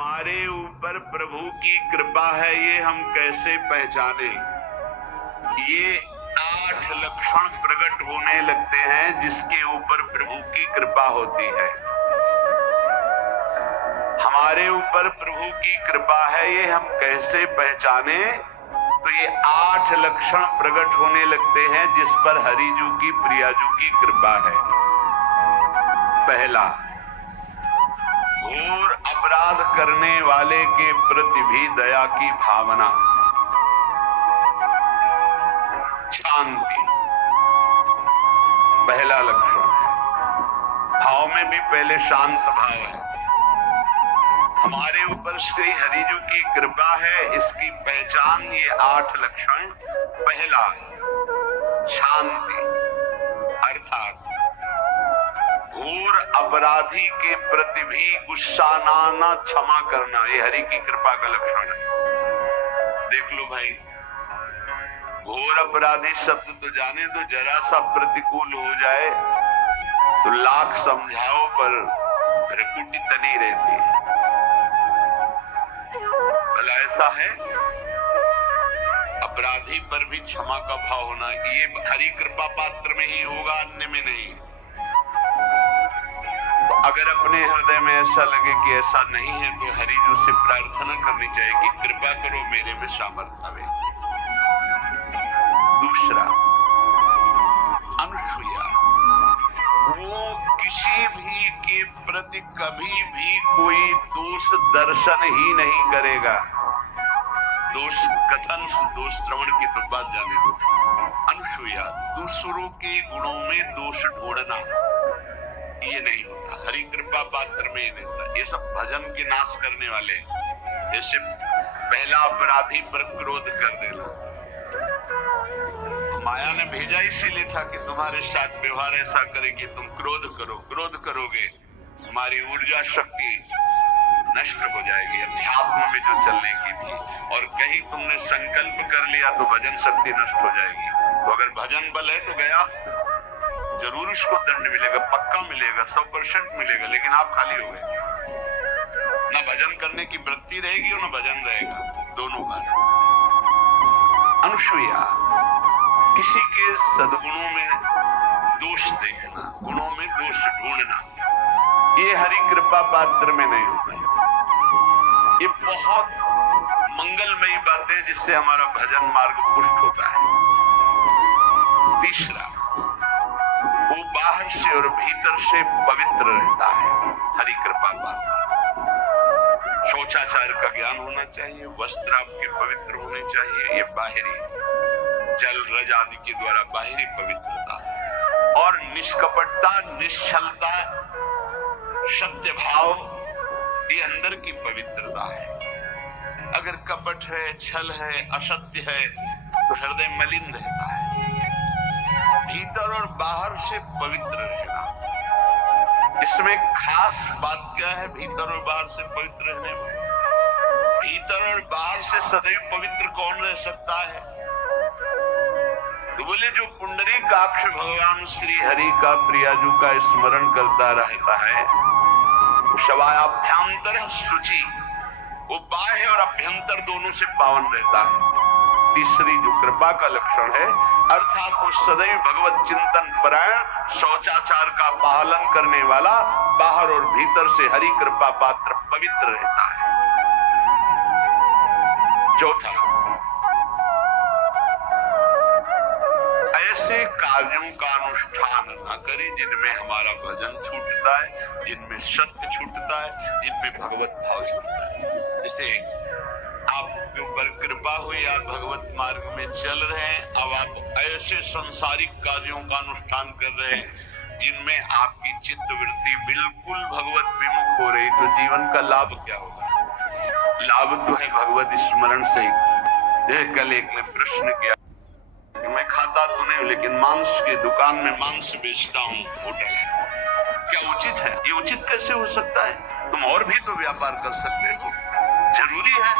हमारे ऊपर प्रभु की कृपा है, ये हम कैसे पहचाने? ये 8 लक्षण प्रकट होने लगते हैं जिसके ऊपर प्रभु की कृपा होती है। हमारे ऊपर प्रभु की कृपा है, ये हम कैसे पहचाने? तो ये 8 लक्षण प्रकट होने लगते हैं जिस पर हरिजू की प्रियाजू की कृपा है। पहला, घोर अपराध करने वाले के प्रति भी दया की भावना, शांति पहला लक्षण है। भाव में भी पहले शांत भाव है। हमारे ऊपर श्री हरिजू की कृपा है, इसकी पहचान ये 8 लक्षण। पहला, शांति, अर्थात घोर अपराधी के प्रति भी गुस्सा ना क्षमा करना, ये हरि की कृपा का लक्षण है। देख लो भाई, घोर अपराधी शब्द तो जाने दो, जरा सा प्रतिकूल हो जाए तो लाख समझाओ पर भ्रकुटी तनी रहती है। भला ऐसा है? अपराधी पर भी क्षमा का भाव होना, ये हरि कृपा पात्र में ही होगा, अन्य में नहीं। तो अगर अपने हृदय में ऐसा लगे कि ऐसा नहीं है तो हरिजू से प्रार्थना करनी चाहिए कि कृपा करो मेरे में सामर्थ्य आवे। दूसरा, अनुसूया, वो किसी भी के प्रति कभी भी कोई दोष दर्शन ही नहीं करेगा। दोष कथन, दोष श्रवण की तो बात जाने दो। अनुसूया, दूसरों के गुणों में दोष ढूंढना ये नहीं होता, हरि कृपा पात्र में ही रहता। ये सब भजन के नाश करने वाले, जैसे पहला अपराधी पर क्रोध कर देना। माया ने भेजा इसीलिए था कि तुम्हारे साथ व्यवहार ऐसा करे कि तुम क्रोध करो, क्रोध करोगे तुम्हारी ऊर्जा शक्ति नष्ट हो जाएगी, अध्यात्म में जो चलने की थी। और कहीं तुमने संकल्प कर लिया तो भजन शक्ति नष्ट हो जाएगी। तो अगर भजन बल है तो गया, जरूर इसको दंड मिलेगा, पक्का मिलेगा, 100% मिलेगा, लेकिन आप खाली हो गए। न भजन करने की वृत्ति रहेगी और न भजन रहेगा, दोनों बार। अनुसूया, किसी के सद्गुणों में दोष देखना, गुणों में दोष ढूंढना, ये हरि कृपा पात्र में नहीं होता। ये बहुत मंगलमयी बातें जिससे हमारा भजन मार्ग पुष्ट होता है। तीसरा, वो बाहर से और भीतर से पवित्र रहता है, हरि कृपा पात्र। शौचाचार का ज्ञान होना चाहिए, वस्त्र आपके पवित्र होने चाहिए, ये बाहरी जल रज आदि के द्वारा बाहरी पवित्रता। और निष्कपटता, निश्चलता, सत्य भाव, ये अंदर की पवित्रता है। अगर कपट है, छल है, असत्य है तो हृदय मलिन रहता है। भीतर और बाहर से पवित्र रहना, इसमें खास बात क्या है? भीतर और बाहर से पवित्र रहने में, भीतर और बाहर से सदैव पवित्र कौन रह सकता है? तो बोले जो पुंडरीकाक्ष भगवान श्री हरि का प्रियाजू का स्मरण करता रहता है, शवायाभ्यंतर शुचि, वो बाह्य और अभ्यंतर दोनों से पावन रहता है। तीसरी जो कृपा का लक्षण है, अर्थात वो सदैव भगवत चिंतन परायण, शौचाचार का पालन करने वाला, बाहर और भीतर से हरि कृपा पात्र पवित्र रहता है। चौथा, ऐसे कार्यों का अनुष्ठान न करें जिनमें हमारा भजन छूटता है, जिनमें सत्य छूटता है, जिनमें भगवत भाव छूटता है। जैसे आपके ऊपर कृपा हुई, आप भगवत मार्ग में चल रहे हैं, अब आप ऐसे सांसारिक कार्यों का अनुष्ठान कर रहे हैं जिनमें आपकी चित्त वृत्ति बिल्कुल भगवत विमुख हो रही, तो जीवन का लाभ क्या होगा? लाभ तो है भगवत स्मरण से। कल एक ने प्रश्न किया, मैं खाता तो नहीं लेकिन मांस की दुकान में मांस बेचता हूँ, होटल है, क्या उचित है? ये उचित कैसे हो सकता है? तुम और भी तो व्यापार कर सकते हो। जरूरी है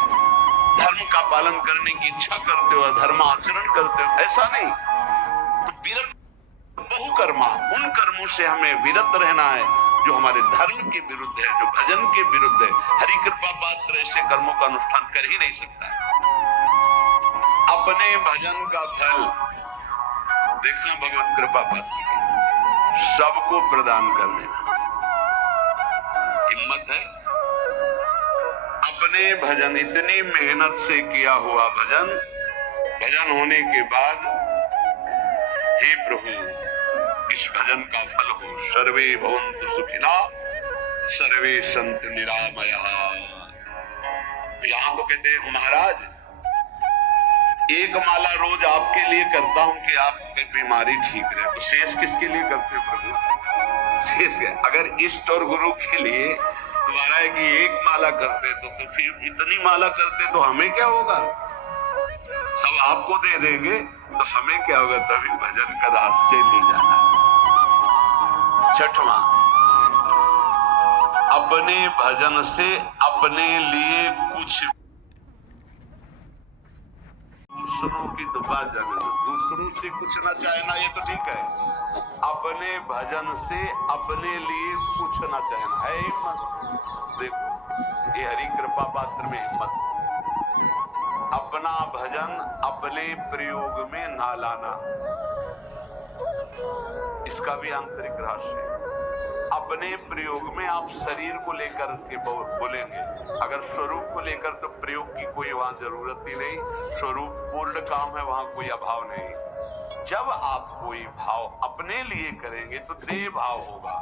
धर्म का पालन करने की इच्छा करते हो, धर्म आचरण करते हो, ऐसा नहीं। तो विरत बहुकर्मा, उन कर्मों से हमें विरत रहना है जो हमारे धर्म के विरुद्ध है, जो भजन के विरुद्ध है। हरि कृपा पात्र ऐसे कर्मों का अनुष्ठान कर ही नहीं सकता है। अपने भजन का फल देखना भगवत कृपा पात्र सबको प्रदान कर देना। हिम्मत है? अपने भजन, इतनी मेहनत से किया हुआ भजन, भजन होने के बाद हे प्रभु इस भजन का फल हो, सर्वे भवन्तु सुखिना सर्वे सन्तु निरामयाः। यहां तो कहते हैं महाराज एक माला रोज आपके लिए करता हूं कि आपकी बीमारी ठीक रहे, तो शेष किसके लिए करते हो प्रभु? शेष अगर इष्ट और गुरु के लिए तुम्हारा है कि एक माला करते तो फिर इतनी माला करते तो हमें क्या होगा? सब आपको दे देंगे तो हमें क्या होगा? तभी भजन का रास्ते ले जाना। छठवां, अपने भजन से अपने लिए कुछ दूसरों की तो बात जाने दो, दूसरों से कुछ ना चाहना ये तो ठीक है, अपने भजन से अपने लिए कुछ ना चाहना है हिम्मत। देखो ये हरि कृपा पात्र में हिम्मत, अपना भजन अपने प्रयोग में ना लाना, इसका भी आंतरिक रहस्य है। अपने प्रयोग में आप शरीर को लेकर के बोलेंगे, अगर स्वरूप को लेकर तो प्रयोग की कोई वहां जरूरत ही नहीं, स्वरूप पूर्ण काम है, वहां कोई अभाव नहीं। जब आप कोई भाव अपने लिए करेंगे तो देह भाव होगा,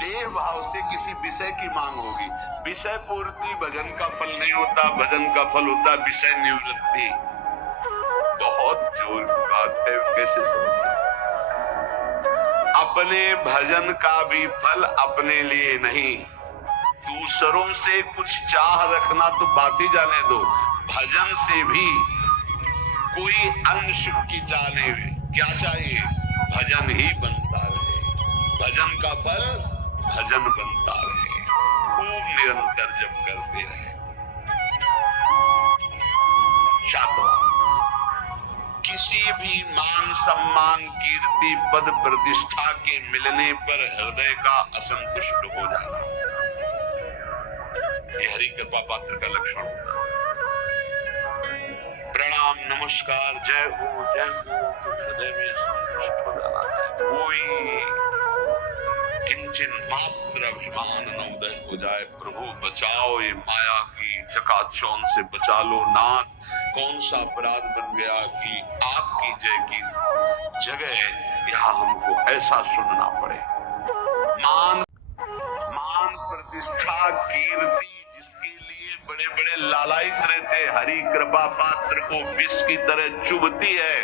देह भाव से किसी विषय की मांग होगी, विषय पूर्ति भजन का फल नहीं होता, भजन का फल होता विषय निवृत्ति। बहुत जोर की बात है, कैसे समझ? अपने भजन का भी फल अपने लिए नहीं, दूसरों से कुछ चाह रखना तो बात ही जाने दो, भजन से भी कोई अन्य सुख की चाह नहीं। क्या चाहिए? भजन ही बनता रहे, भजन का फल भजन बनता रहे, खूब निरंतर जप करते रहे। सातवां, किसी भी मान सम्मान कीर्ति पद प्रतिष्ठा के मिलने पर हृदय का असंतुष्ट हो जाना, ये हरि कृपा पात्र का लक्षण होता है। प्रणाम नमस्कार जय हो हृदय में संतुष्ट हो जाना चाहिए, कोई किंचन मात्र अभिमान न उदय हो जाए। प्रभु बचाओ, ये माया की चकाचौंध से बचा लो नाथ, कौन सा अपराध बन गया कि आपकी जय की जगह यहाँ हमको ऐसा सुनना पड़े। मान प्रतिष्ठा कीर्ति जिसके लिए बड़े बड़े लालायित रहते, हरि कृपा पात्र को विष की तरह चुभती है।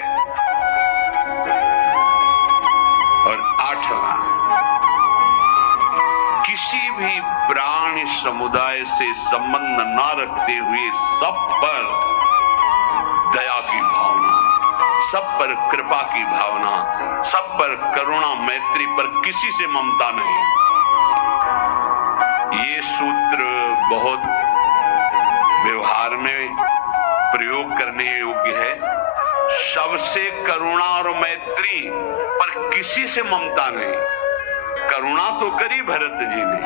और आठवां, किसी भी प्राणी समुदाय से संबंध न रखते हुए सब पर दया की भावना, सब पर कृपा की भावना, सब पर करुणा मैत्री, पर किसी से ममता नहीं। ये सूत्र बहुत व्यवहार में प्रयोग करने योग्य है। सबसे करुणा और मैत्री, पर किसी से ममता नहीं। करुणा तो करी भरत जी ने,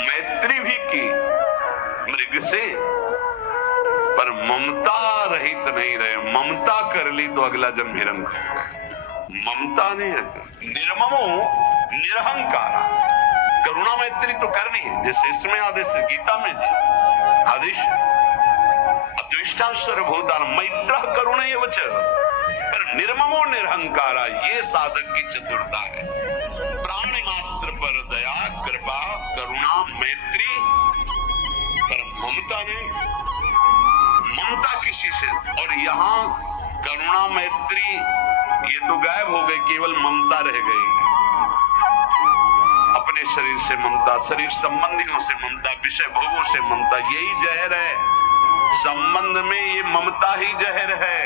मैत्री भी की मृग से, पर ममता रहित नहीं रहे। ममता कर ली तो अगला जन्म हिरण खाएगा, ममता नहीं है। निर्ममो निरहंकारा, करुणा मैत्री तो करनी है, जैसे इसमें आदेश गीता में आदेश अद्वेष्टा सर्वभूतान मैत्रः करुणैव च, पर निर्ममो निरहंकारा, ये साधक की चतुरता है। प्राणी मात्र पर दया कृपा करुणा मैत्री, पर ममता नहीं, ममता किसी से। और यहाँ करुणा मैत्री ये तो गायब हो गई, केवल ममता रह गई। अपने शरीर से ममता, शरीर संबंधियों से ममता, विषय भोगों से ममता, यही जहर है। संबंध में ये ममता ही जहर है,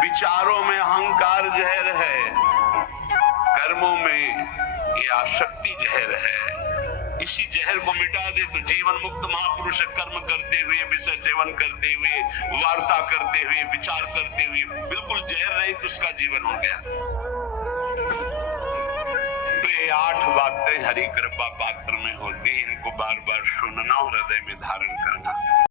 विचारों में अहंकार जहर है, कर्मों में ये आसक्ति जहर है। इसी जहर को मिटा दे तो जीवन मुक्त महापुरुष कर्म करते हुए, विषय सेवन करते हुए, वार्ता करते हुए, विचार करते हुए, बिल्कुल जहर रहित उसका जीवन हो गया। तो ये 8 बातें हरि कृपा पात्र में होती, इनको बार बार सुनना और हृदय में धारण करना।